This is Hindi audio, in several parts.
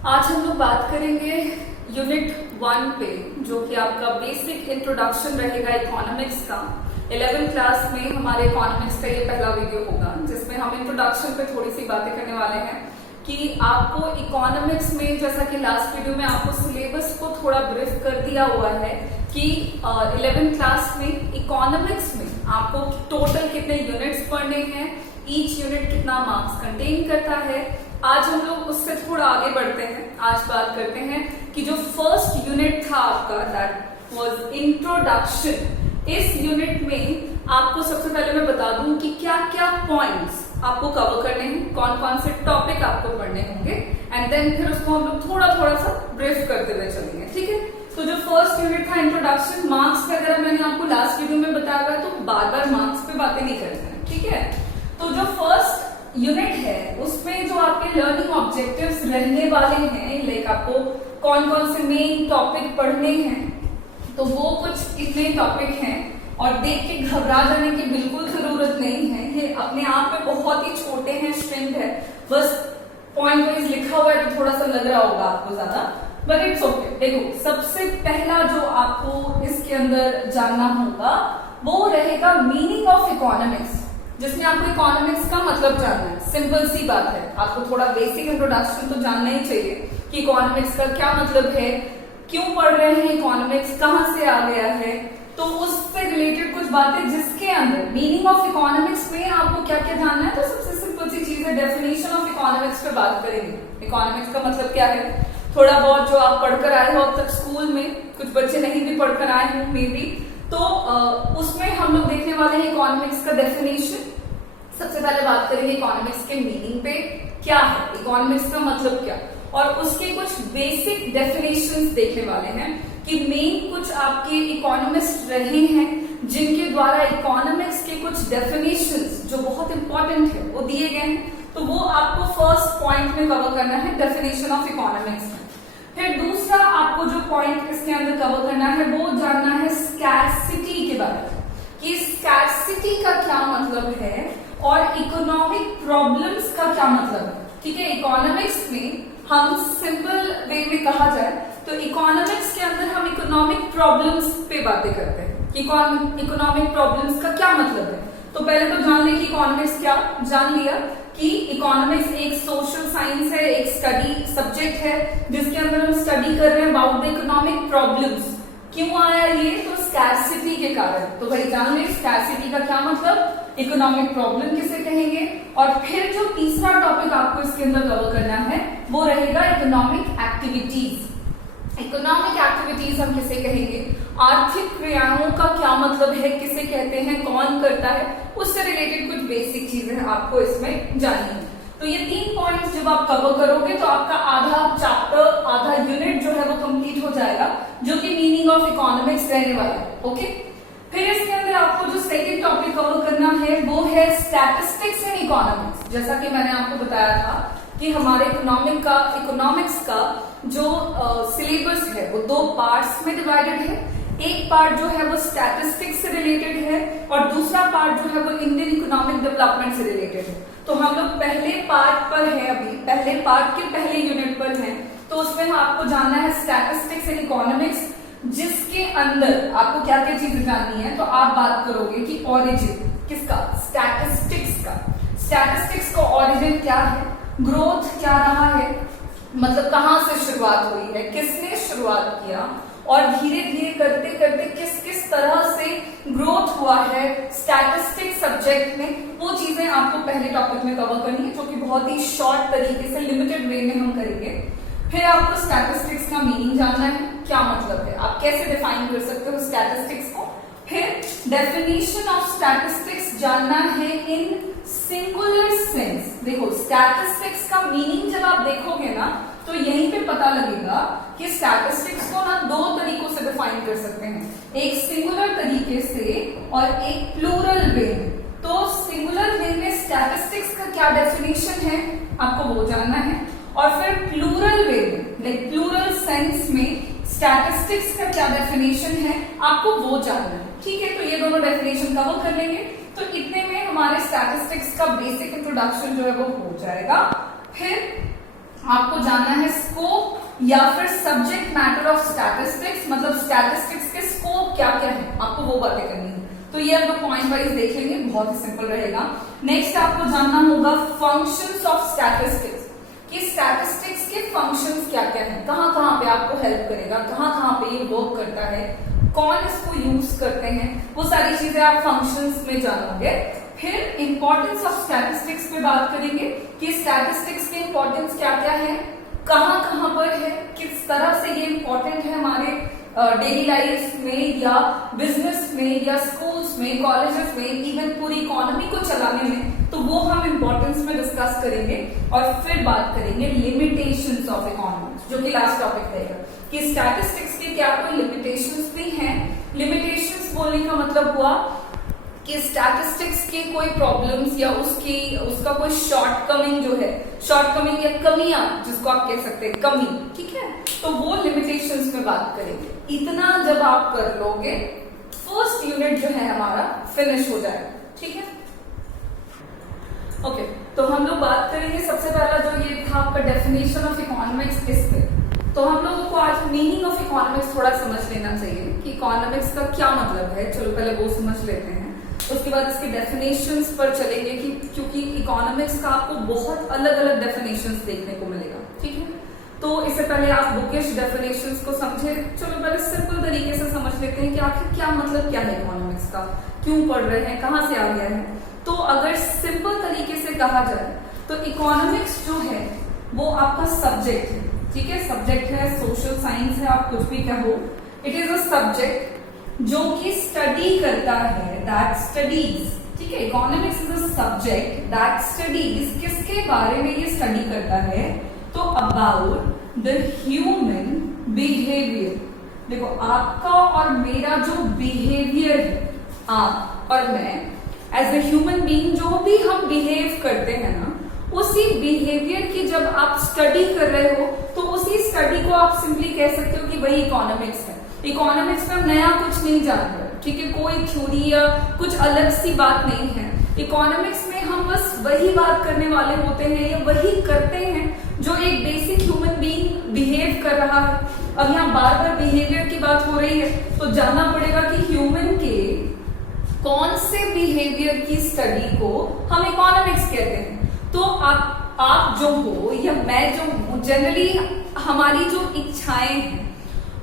आज हम लोग बात करेंगे यूनिट 1 पे, जो कि आपका बेसिक इंट्रोडक्शन रहेगा इकोनॉमिक्स का। 11th क्लास में हमारे इकोनॉमिक्स का ये पहला वीडियो होगा जिसमें हम इंट्रोडक्शन पे थोड़ी सी बातें करने वाले हैं कि आपको इकोनॉमिक्स में, जैसा कि लास्ट वीडियो में आपको सिलेबस को थोड़ा ब्रीफ कर दिया हुआ है कि 11th क्लास में इकोनॉमिक्स में आपको टोटल कितने यूनिट्स पढ़ने हैं, ईच यूनिट कितना मार्क्स कंटेन करता है। आज हम लोग उससे थोड़ा आगे बढ़ते हैं। आज बात करते हैं कि जो फर्स्ट यूनिट था आपका, दैट वाज इंट्रोडक्शन। इस यूनिट में आपको सबसे पहले मैं बता दूं कि क्या क्या पॉइंट्स आपको कवर करने हैं, कौन कौन से टॉपिक आपको पढ़ने होंगे, एंड देन फिर उसको हम लोग थोड़ा थोड़ा सा ब्रीफ करते हुए चलेंगे। ठीक है, तो जो फर्स्ट यूनिट था इंट्रोडक्शन, मार्क्स पे अगर मैंने आपको लास्ट वीडियो में बताया हुआ तो बार बार मार्क्स पे बातें नहीं करते हैं। ठीक है, तो जो फर्स्ट यूनिट है उसमें जो आपके लर्निंग ऑब्जेक्टिव्स रहने वाले हैं, लाइक आपको कौन कौन से मेन टॉपिक पढ़ने हैं, तो वो कुछ इतने टॉपिक हैं और देख के घबरा जाने की बिल्कुल जरूरत नहीं है। ये अपने आप में बहुत ही छोटे हैं, स्ट्रिंग है, बस पॉइंट वाइज लिखा हुआ है तो थोड़ा सा लग रहा होगा आपको ज्यादा, बट इट्स ओके। देखो, सबसे पहला जो आपको इसके अंदर जानना होगा वो रहेगा मीनिंग ऑफ इकोनॉमिक्स, जिसमें आपको इकोनॉमिक्स का मतलब जानना है। सिंपल सी बात है, आपको थोड़ा बेसिक इंट्रोडक्शन तो जानना ही चाहिए कि इकोनॉमिक्स का क्या मतलब है, क्यों पढ़ रहे हैं इकोनॉमिक्स, कहां से आ गया है, तो उससे रिलेटेड कुछ बातें जिसके अंदर मीनिंग ऑफ इकोनॉमिक्स में आपको क्या क्या जानना है। तो सबसे सिंपल सी चीज है, डेफिनेशन ऑफ इकोनॉमिक्स पे बात करेंगे। इकोनॉमिक्स का मतलब क्या है, थोड़ा बहुत जो आप पढ़कर आए हो अब तक स्कूल में, कुछ बच्चे नहीं भी पढ़कर आए हो मे बी, तो उसमें हम लोग देखने वाले हैं इकोनॉमिक्स का डेफिनेशन। सबसे पहले बात करेंगे इकोनॉमिक्स के मीनिंग पे, क्या है इकोनॉमिक्स का मतलब क्या, और उसके कुछ बेसिक डेफिनेशंस देखने वाले हैं कि मेन कुछ आपके इकोनॉमिस्ट रहे हैं जिनके द्वारा इकोनॉमिक्स के कुछ डेफिनेशंस जो बहुत इंपॉर्टेंट है वो दिए गए हैं। तो वो आपको फर्स्ट पॉइंट में कवर करना है, डेफिनेशन ऑफ इकोनॉमिक्स में। फिर दूसरा आपको जो पॉइंट इसके अंदर कवर करना है वो जानना है स्कैरसिटी के बारे में, कि स्कैरसिटी का क्या मतलब है और इकोनॉमिक प्रॉब्लम्स का क्या मतलब है। ठीक है, इकोनॉमिक्स में हम सिंपल वे में कहा जाए तो इकोनॉमिक्स के अंदर हम इकोनॉमिक प्रॉब्लम्स पे बातें करते हैं। इकोनॉमिक प्रॉब्लम्स का क्या मतलब है, तो पहले तो जान लें कि इकोनॉमिक्स क्या, जान लिया कि इकोनॉमिक्स एक सोशल साइंस है, एक स्टडी सब्जेक्ट है जिसके अंदर हम स्टडी कर रहे हैं अबाउट द इकोनॉमिक प्रॉब्लम्स। क्यों आया ये, तो स्कैरसिटी के कारण। तो भाई जान ले स्कैरसिटी का क्या मतलब, इकोनॉमिक प्रॉब्लम किसे कहेंगे, और फिर जो तीसरा टॉपिक आपको इसके अंदर कवर करना है वो रहेगा इकोनॉमिक एक्टिविटीज। इकोनॉमिक एक्टिविटीज हम किसे कहेंगे, आर्थिक क्रियाओं का क्या मतलब है, किसे कहते हैं, कौन करता है, उससे रिलेटेड कुछ बेसिक चीजें आपको इसमें जाननी है। तो ये 3 पॉइंट्स जब आप कवर करोगे तो आपका आधा चैप्टर, आधा यूनिट जो है वो कंप्लीट हो जाएगा, जो कि मीनिंग ऑफ इकोनॉमिक्स रहने वाला है। ओके, फिर इसके अंदर आपको जो सेकेंड टॉपिक कवर करना है वो है स्टैटिस्टिक्स इन इकोनॉमिक्स। जैसा कि मैंने आपको बताया था कि हमारे इकोनॉमिक्स का जो सिलेबस है वो 2 पार्ट्स में डिवाइडेड है। एक पार्ट जो है वो स्टैटिस्टिक्स से रिलेटेड है और दूसरा पार्ट जो है वो इंडियन इकोनॉमिक डेवलपमेंट से रिलेटेड है। तो हम लोग पहले पार्ट पर है, अभी पहले पार्ट के पहले यूनिट पर हैं, तो उसमें आपको जानना है स्टैटिस्टिक्स इन इकोनॉमिक्स, जिसके अंदर आपको क्या क्या चीजें जाननी है। तो आप बात करोगे कि ओरिजिन किसका, स्टैटिस्टिक्स का। स्टैटिस्टिक्स का ओरिजिन क्या है, ग्रोथ क्या रहा है, मतलब कहां से शुरुआत हुई है, किसने शुरुआत किया, और धीरे धीरे करते करते किस किस तरह से ग्रोथ हुआ है स्टैटिस्टिक्स सब्जेक्ट में, वो चीजें आपको पहले टॉपिक में कवर करनी है, जो कि बहुत ही शॉर्ट तरीके से लिमिटेड वे में हम करेंगे। फिर आपको स्टैटिस्टिक्स का मीनिंग जानना है, क्या मतलब है, आप कैसे डिफाइन कर सकते हो स्टैटिस्टिक्स को। फिर डेफिनेशन ऑफ स्टैटिस्टिक्स जानना है इन सिंगुलर सेंस। देखो, स्टैटिस्टिक्स का मीनिंग जब आप देखोगे ना तो यहीं पे पता लगेगा कि स्टैटिस्टिक्स को ना 2 तरीकों से डिफाइन कर सकते हैं, एक सिंगुलर तरीके से और एक प्लूरल वे में। तो सिंगुलर वे में स्टैटिस्टिक्स का क्या डेफिनेशन है आपको वो जानना है, और फिर प्लूरल वे में, लाइक प्लूरल सेंस में स्टैटिस्टिक्स का क्या डेफिनेशन है आपको वो जानना है। ठीक है, तो ये दोनों डेफिनेशन कवर कर लेंगे, तो इतने में हमारे स्टैटिस्टिक्स का बेसिक इंट्रोडक्शन जो है वो हो जाएगा। फिर आपको जानना है स्कोप या फिर सब्जेक्ट मैटर ऑफ स्टैटिस्टिक्स, मतलब स्टैटिस्टिक्स के स्कोप क्या क्या है, आपको वो बातें करनी है। तो ये आपको पॉइंट वाइज देख लेंगे, बहुत ही सिंपल रहेगा। नेक्स्ट आपको जानना होगा फंक्शंस ऑफ स्टैटिस्टिक्स, कि स्टैटिस्टिक्स के फंक्शंस क्या क्या है, कहाँ कहाँ पे आपको हेल्प करेगा, कहाँ कहाँ पे ये वर्क करता है, कौन इसको यूज करते हैं, वो सारी चीजें आप फंक्शंस में जानोगे। फिर इंपॉर्टेंस ऑफ स्टैटिस्टिक्स पे बात करेंगे कि स्टैटिस्टिक्स के इंपॉर्टेंस क्या क्या है, कहाँ कहाँ पर है, किस तरह से ये इंपॉर्टेंट है हमारे डेली लाइफ में या बिजनेस में या स्कूल्स में, कॉलेजेस में, इवन पूरी इकोनॉमी को चलाने में, तो वो हम इंपॉर्टेंस में डिस्कस करेंगे। और फिर बात करेंगे लिमिटेशंस ऑफ इकोनॉमिक्स, जो कि लास्ट टॉपिक रहेगा, कि स्टैटिस्टिक्स के क्या कोई लिमिटेशंस भी हैं। लिमिटेशंस बोलने का मतलब हुआ कि स्टैटिस्टिक्स के कोई प्रॉब्लम्स या उसका कोई शॉर्टकमिंग जो है, शॉर्टकमिंग या कमियां जिसको आप कह सकते हैं, कमी, ठीक है, तो वो लिमिटेशंस में बात करेंगे। इतना जब आप कर लोगे, फर्स्ट यूनिट जो है हमारा फिनिश हो जाएगा, ठीक है। ओके, तो हम लोग बात करेंगे सबसे पहला जो ये था आपका डेफिनेशन ऑफ इकोनॉमिक्स, इस पे तो हम लोगों को आज मीनिंग ऑफ इकोनॉमिक्स थोड़ा समझ लेना चाहिए कि इकोनॉमिक्स का क्या मतलब है। चलो पहले वो समझ लेते हैं, उसके बाद इसके डेफिनेशंस पर चलेंगे, कि क्योंकि इकोनॉमिक्स का आपको बहुत अलग अलग डेफिनेशंस देखने को मिलेगा, ठीक है। तो इससे पहले आप बुकिश डेफिनेशंस को समझे। चलो पहले सिंपल तरीके से समझ लेते हैं कि आखिर क्या मतलब क्या है इकोनॉमिक्स का, क्यों पढ़ रहे हैं, कहाँ से आ गया है। तो अगर सिंपल तरीके से कहा जाए तो इकोनॉमिक्स जो है वो आपका सब्जेक्ट है, ठीक है, सब्जेक्ट है, सोशल साइंस है, आप कुछ भी कहो, इट इज अ सब्जेक्ट जो कि स्टडी करता है, दैट स्टडीज, ठीक है। Economics is a subject that studies, किसके बारे में ये स्टडी करता है, तो अबाउट द ह्यूमन बिहेवियर। देखो आपका और मेरा जो बिहेवियर है, आप और मैं एज ए ह्यूमन बीइंग जो भी हम बिहेव करते हैं ना, उसी बिहेवियर की जब आप स्टडी कर रहे हो तो उसी स्टडी को आप सिंपली कह सकते हो कि वही इकोनॉमिक्स है। इकोनॉमिक्स में हम नया कुछ नहीं जान रहे, ठीक है, कोई थ्योरी या कुछ अलग सी बात नहीं है। इकोनॉमिक्स में हम बस वही बात करने वाले होते हैं या वही करते हैं जो एक बेसिक ह्यूमन बीइंग बिहेव कर रहा है। अब यहाँ बार बार बिहेवियर की बात हो रही है तो जानना पड़ेगा कि ह्यूमन के कौन से बिहेवियर की स्टडी को हम इकोनॉमिक्स कहते हैं। तो आप जो हो या मैं जो हूं, जनरली हमारी जो इच्छाएं हैं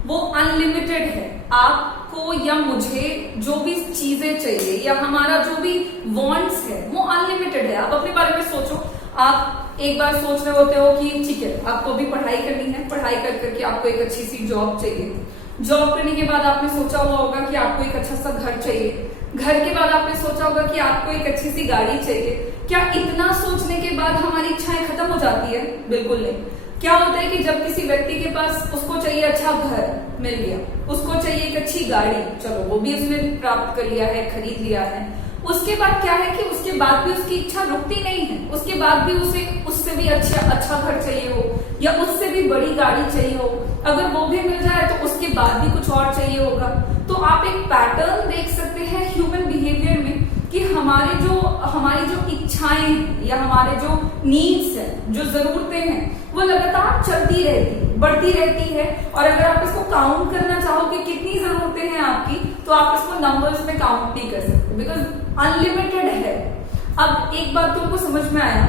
वो अनलिमिटेड है। आपको या मुझे जो भी चीजें चाहिए या हमारा जो भी वांट्स है वो अनलिमिटेड है। आप अपने बारे में सोचो, आप एक बार सोच रहे होते हो कि ठीक है आपको भी पढ़ाई करनी है, पढ़ाई कर करके आपको एक अच्छी सी जॉब चाहिए, जॉब करने के बाद आपने सोचा हुआ होगा कि आपको एक अच्छा सा घर चाहिए, घर के बाद आपने सोचा होगा कि आपको एक अच्छी सी गाड़ी चाहिए। क्या इतना सोचने के बाद हमारी इच्छाएं खत्म हो जाती है? बिल्कुल नहीं। क्या होता है कि जब किसी व्यक्ति के पास उसको चाहिए अच्छा घर, मिल गया, उसको चाहिए एक अच्छी गाड़ी, चलो वो भी उसने प्राप्त कर लिया है, खरीद लिया है, उसके बाद क्या है कि उसके बाद भी उसकी इच्छा रुकती नहीं है, उसके बाद भी उसे उससे भी अच्छा घर चाहिए हो या उससे भी बड़ी गाड़ी चाहिए हो। अगर वो भी मिल जाए तो उसके बाद भी कुछ और चाहिए होगा। तो आप एक पैटर्न देख सकते हैं ह्यूमन बिहेवियर में कि हमारी जो इच्छाएं हैं या हमारे जो नीड्स हैं, जो जरूरतें हैं, वो लगातार चलती रहती, बढ़ती रहती है। और अगर आप इसको काउंट करना चाहो कि कितनी जरूरतें हैं आपकी, तो आप इसको नंबर्स में काउंट नहीं कर सकते, बिकॉज अनलिमिटेड है। अब एक बात तो आपको समझ में आया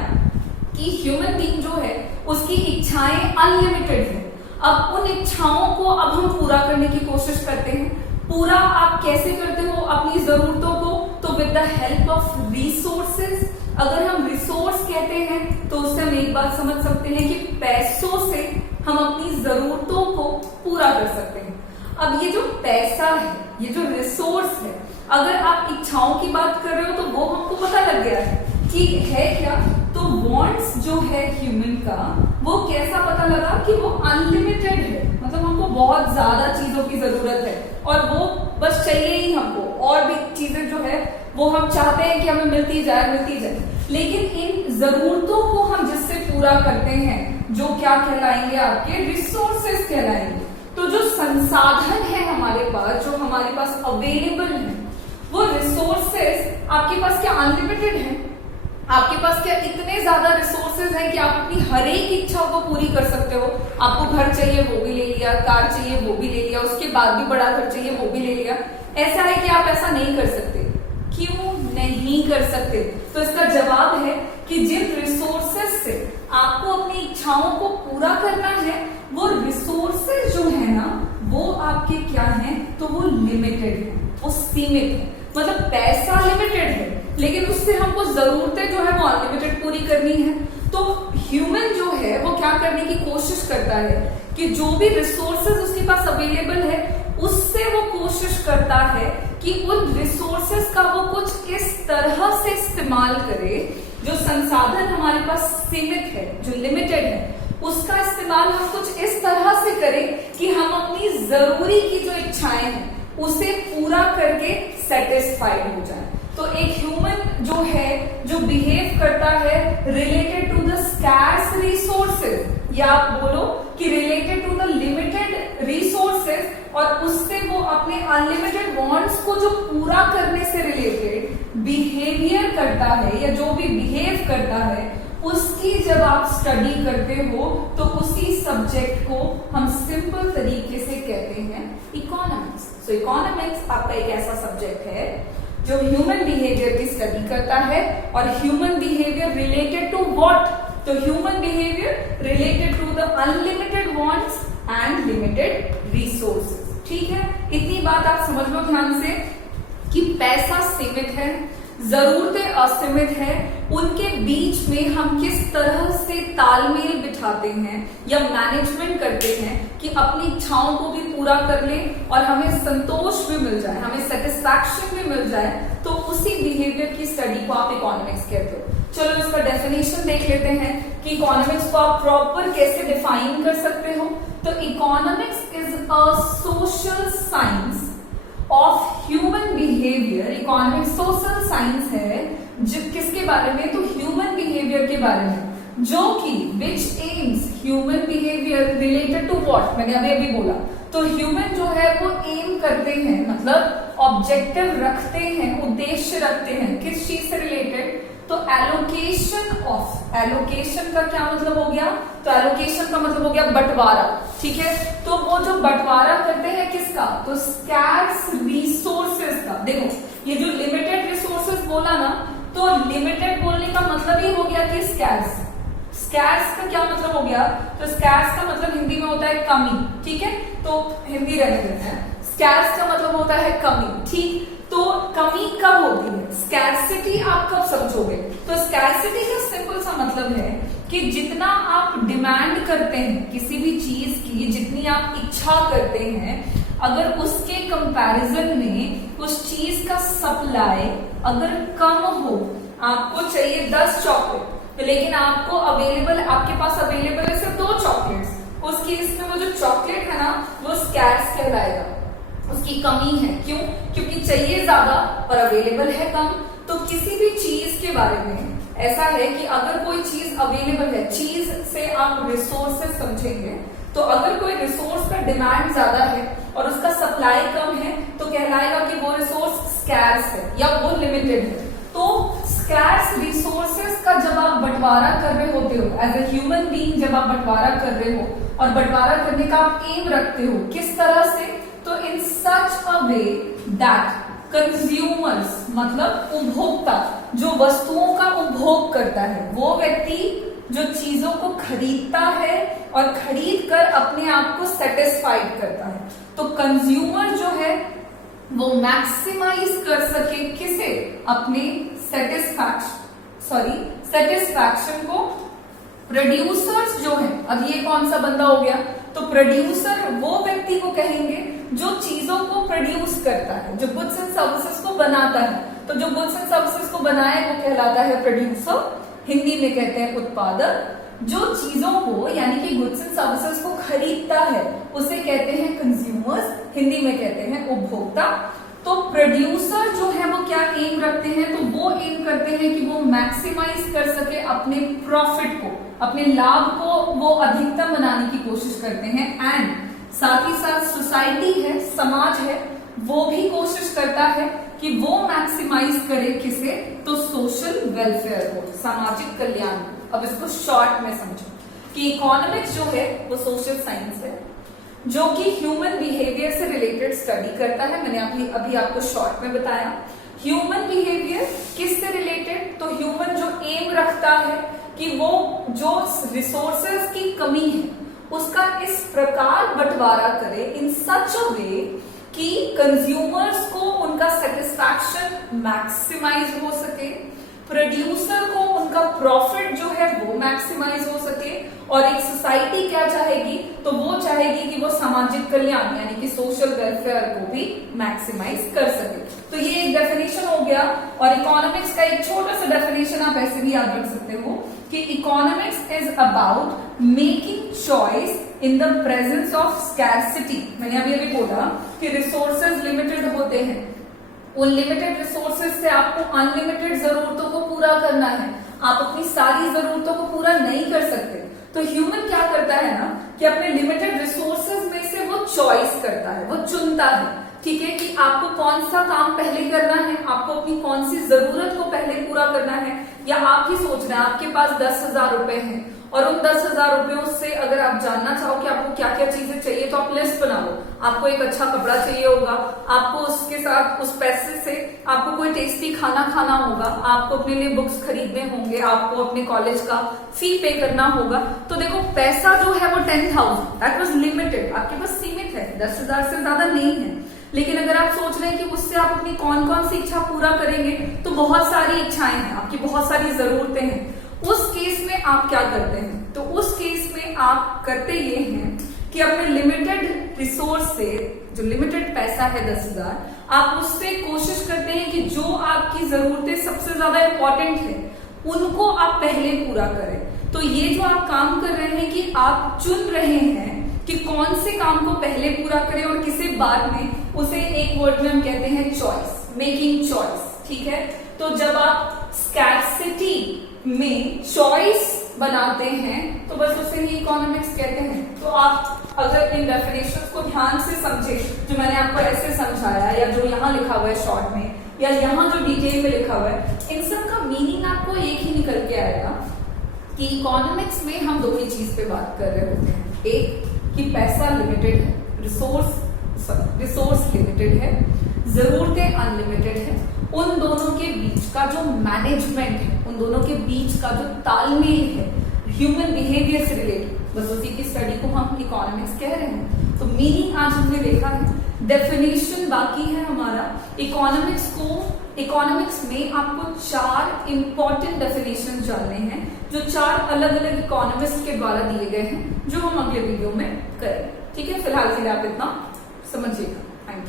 कि ह्यूमन बीइंग जो है उसकी इच्छाएं अनलिमिटेड है। अब उन इच्छाओं को अब हम पूरा करने की कोशिश करते हैं। पूरा आप कैसे करते हो अपनी जरूरतों को? तो with the help of resources. अगर हम रिसोर्स कहते हैं तो उससे हम एक बात समझ सकते हैं कि पैसों से हम अपनी जरूरतों को पूरा कर सकते हैं। अब ये जो पैसा है, ये जो रिसोर्स है, अगर आप इच्छाओं की बात कर रहे हो तो वो हमको पता लग गया है कि है क्या। तो वांट्स जो है ह्यूमन का, वो कैसा पता लगा कि वो अनलिमिटेड है, मतलब हमको बहुत ज्यादा चीजों की जरूरत है और वो बस चाहिए ही हमको, और भी चीजें जो है वो हम चाहते हैं कि हमें मिलती जाए। लेकिन इन जरूरतों को हम जिससे पूरा करते हैं, जो क्या कहलाएंगे, आपके रिसोर्सेस कहलाएंगे। तो जो संसाधन है हमारे पास, जो हमारे पास अवेलेबल है, वो रिसोर्सेस आपके पास क्या अनलिमिटेड है? आपके पास क्या इतने ज्यादा रिसोर्सेज हैं कि आप अपनी हर एक इच्छा को पूरी कर सकते हो। आपको घर चाहिए वो भी ले लिया, कार चाहिए वो भी ले लिया, उसके बाद भी बड़ा घर चाहिए वो भी ले लिया। ऐसा है कि आप ऐसा नहीं कर सकते। क्यों नहीं कर सकते? तो इसका जवाब है कि जिन रिसोर्सेज से आपको अपनी इच्छाओं को पूरा करना है वो रिसोर्सेज जो है ना वो आपके क्या हैं, तो वो लिमिटेड है, वो सीमित है। मतलब पैसा लिमिटेड है लेकिन उससे हमको जरूरतें जो है वो अनलिमिटेड पूरी करनी है। तो ह्यूमन जो है वो क्या करने की कोशिश करता है कि जो भी रिसोर्सेज उसके पास अवेलेबल है उससे वो कोशिश करता है कि उन रिसोर्सेज का वो कुछ इस तरह से इस्तेमाल करे, जो संसाधन हमारे पास सीमित है, जो लिमिटेड है, उसका इस्तेमाल हम कुछ इस तरह से करें कि हम अपनी जरूरी की जो इच्छाएं हैं उसे पूरा करके सेटिस्फाइड हो जाए। तो एक ह्यूमन जो है, जो बिहेव करता है related to the scarce resources, या आप बोलो कि related to the limited resources, और उससे वो अपने अनलिमिटेड वांट्स को जो पूरा करने से रिलेटेड बिहेवियर करता है या जो भी बिहेव करता है, उसकी जब आप स्टडी करते हो तो उसी सब्जेक्ट को हम सिंपल तरीके से कहते हैं इकोनॉमिक्स। सो इकोनॉमिक्स आपका एक ऐसा सब्जेक्ट है जो ह्यूमन बिहेवियर की स्टडी करता है। और human behaviour related to what? तो human behaviour related to the unlimited wants and limited resources. ठीक है, इतनी बात आप समझ लो ध्यान से कि पैसा सीमित है, जरूरतें असीमित है, उनके बीच में हम किस तरह से तालमेल बिठाते हैं या मैनेजमेंट करते हैं कि अपनी इच्छाओं को भी पूरा कर लें और हमें संतोष भी मिल जाए, हमें सेटिस्फैक्शन भी मिल जाए, तो उसी बिहेवियर की स्टडी को आप इकोनॉमिक्स कहते हो। चलो इसका डेफिनेशन देख लेते हैं कि इकोनॉमिक्स को आप प्रॉपर कैसे डिफाइन कर सकते हो। तो economics is a social science of human behaviour. Economics social science है किसके बारे में? तो ह्यूमन बिहेवियर के बारे में, जो कि which aims human behaviour related to what, मैंने अभी बोला। तो ह्यूमन जो है वो एम करते हैं, मतलब ऑब्जेक्टिव रखते हैं, उद्देश्य रखते हैं, किस चीज से रिलेटेड? तो एलोकेशन ऑफ, एलोकेशन का क्या मतलब हो गया? तो एलोकेशन का मतलब हो गया बंटवारा। ठीक है, तो वो जो बंटवारा करते हैं किसका? तो स्कैर्स रिसोर्सेज का। देखो ये जो लिमिटेड रिसोर्सेज बोला ना, तो लिमिटेड बोलने का मतलब ही हो गया कि स्कैर्स। स्कैर्स का क्या मतलब हो गया? तो स्कैर्स का मतलब हिंदी में होता है कमी। ठीक है, तो हिंदी रहने देते हैं। स्कैर्स का मतलब होता है कमी। ठीक, तो कमी कब होती है? स्कैर्सिटी आप कब समझोगे? तो स्कैर्सिटी का सिंपल सा मतलब है कि जितना आप डिमांड करते हैं किसी भी चीज की, जितनी आप इच्छा करते हैं, अगर उसके कंपैरिजन में उस चीज का सप्लाई अगर कम हो, आपको चाहिए 10 चॉकलेट लेकिन आपको अवेलेबल, आपके पास अवेलेबल है सिर्फ 2 चॉकलेट्स, उस केस में वो जो चॉकलेट है ना वो स्कैर्स कहलाएगा, उसकी कमी है। क्यों? क्योंकि चाहिए ज्यादा और अवेलेबल है कम। तो किसी भी चीज के बारे में ऐसा है कि अगर कोई चीज अवेलेबल है, चीज से आप रिसोर्सेज समझेंगे, तो अगर कोई रिसोर्स का डिमांड ज्यादा है और उसका सप्लाई कम है तो कहलाएगा कि वो रिसोर्स स्कैर्स है या वो लिमिटेड है। तो स्कैर्स रिसोर्सेज का जब आप बंटवारा कर रहे होते हो एज ए ह्यूमन बीइंग, जब आप बंटवारा कर रहे हो और बंटवारा करने का आप एम रखते हो, किस तरह से? तो इन सच अ वे दैट कंज्यूमर्स, मतलब उपभोक्ता, जो वस्तुओं का उपभोग करता है, वो व्यक्ति जो चीजों को खरीदता है और खरीद कर अपने आप को सेटिस्फाइड करता है। तो कंज्यूमर जो है वो मैक्सिमाइज कर सके किसे? अपने सेटिस्फैक्शन को। प्रोड्यूसर्स जो है, अब ये कौन सा बंदा हो गया? तो प्रोड्यूसर वो व्यक्ति को कहेंगे जो चीजों को प्रोड्यूस करता है, जो गुड्स एंड सर्विसेज को बनाता है। तो जो गुड्स एंड सर्विसेज को बनाए वो कहलाता है प्रोड्यूसर, हिंदी में कहते हैं उत्पादक। जो चीजों को यानी कि गुड्स एंड सर्विसेज को खरीदता है उसे कहते हैं कंज्यूमर्स, हिंदी में कहते हैं उपभोक्ता। तो प्रोड्यूसर जो है वो क्या एम रखते हैं? तो वो एम करते हैं कि वो मैक्सिमाइज कर सके अपने प्रॉफिट को, अपने लाभ को वो अधिकतम बनाने की कोशिश करते हैं। एंड साथ ही साथ सोसाइटी है, समाज है, वो भी कोशिश करता है कि वो मैक्सिमाइज करे किसे, तो सोशल वेलफेयर को, सामाजिक कल्याण को। अब इसको शॉर्ट में समझो कि इकोनॉमिक्स जो है वो सोशल साइंस है जो कि ह्यूमन बिहेवियर से रिलेटेड स्टडी करता है। मैंने अभी आपको शॉर्ट में बताया ह्यूमन बिहेवियर किससे रिलेटेड, तो ह्यूमन जो एम रखता है कि वो जो रिसोर्सेज की कमी है उसका इस प्रकार बंटवारा करे इन सच अ वे कि कंज्यूमर्स को उनका सेटिस्फैक्शन मैक्सिमाइज हो सके, प्रोड्यूसर को उनका प्रॉफिट जो है वो मैक्सिमाइज हो सके, और एक सोसाइटी क्या चाहेगी, तो वो चाहेगी कि वो सामाजिक कल्याण यानी कि सोशल वेलफेयर को भी मैक्सिमाइज कर सके। तो ये एक डेफिनेशन हो गया। और इकोनॉमिक्स का एक छोटा सा डेफिनेशन आप ऐसे भी याद रख सकते हो कि economics is about making choice in the presence of scarcity. मैंने अभी बोला कि रिसोर्सेज लिमिटेड होते हैं, उन लिमिटेड रिसोर्सेज से आपको अनलिमिटेड जरूरतों को पूरा करना है, आप अपनी सारी जरूरतों को पूरा नहीं कर सकते। तो ह्यूमन क्या करता है ना कि अपने लिमिटेड रिसोर्सेज में से वो चॉइस करता है, वो चुनता है, ठीक है, कि आपको कौन सा काम पहले करना है, आपको अपनी कौन सी जरूरत को पहले पूरा करना है, या आप ही सोच रहे हैं आपके पास 10,000 रुपए हैं और उन 10,000 रुपयों से अगर आप जानना चाहो कि आपको क्या क्या चीजें चाहिए तो आप लिस्ट बना लो। आपको एक अच्छा कपड़ा चाहिए होगा, आपको उसके साथ उस पैसे से आपको कोई टेस्टी खाना खाना होगा, आपको अपने लिए बुक्स खरीदने होंगे, आपको अपने कॉलेज का फी पे करना होगा। तो देखो पैसा जो है वो 10,000 दैट वाज लिमिटेड, आपके पास सीमित है, 10,000 से ज्यादा नहीं है। लेकिन अगर आप सोच रहे हैं कि उससे आप अपनी कौन कौन सी इच्छा पूरा करेंगे, तो बहुत सारी इच्छाएं हैं, आपकी बहुत सारी जरूरतें हैं। उस केस में आप क्या करते हैं, तो उस केस में आप करते ये हैं कि अपने लिमिटेड रिसोर्स से, जो लिमिटेड पैसा है 10,000, आप उससे कोशिश करते हैं कि जो आपकी जरूरतें सबसे ज्यादा इंपॉर्टेंट है उनको आप पहले पूरा करें। तो ये जो आप काम कर रहे हैं कि आप चुन रहे हैं कि कौन से काम को पहले पूरा करें और किसे बाद में, उसे एक वर्ड में हम कहते हैं चॉइस, मेकिंग चॉइस, ठीक है। तो जब आप स्कैर्सिटी में चॉइस बनाते हैं तो बस उसे ही इकोनॉमिक्स कहते हैं। तो आप अगर इन डेफिनेशंस को ध्यान से समझे, जो मैंने आपको ऐसे समझाया या जो यहाँ लिखा हुआ है शॉर्ट में या यहाँ जो डिटेल में लिखा हुआ है, इन सब का मीनिंग आपको एक ही निकल के आएगा कि इकोनॉमिक्स में हम दो ही चीज पे बात कर रहे होते हैं। एक कि पैसा लिमिटेड है, रिसोर्स लिमिटेड है, जरूरतें अनलिमिटेड है, उन दोनों के बीच का जो मैनेजमेंट है, उन दोनों के बीच का जो तालमेल है ह्यूमन बिहेवियर से रिलेटेड, बस उसी की स्टडी को हम इकोनॉमिक्स कह रहे हैं। तो मीनिंग आज हमने देखा है, डेफिनेशन बाकी है हमारा। इकोनॉमिक्स में आपको 4 इंपॉर्टेंट डेफिनेशन जानने हैं जो 4 अलग अलग इकोनॉमिस्ट के द्वारा दिए गए हैं, जो हम अगले वीडियो में करेंगे, ठीक है। फिलहाल के लिए आप इतना समझिएगा। Thank you.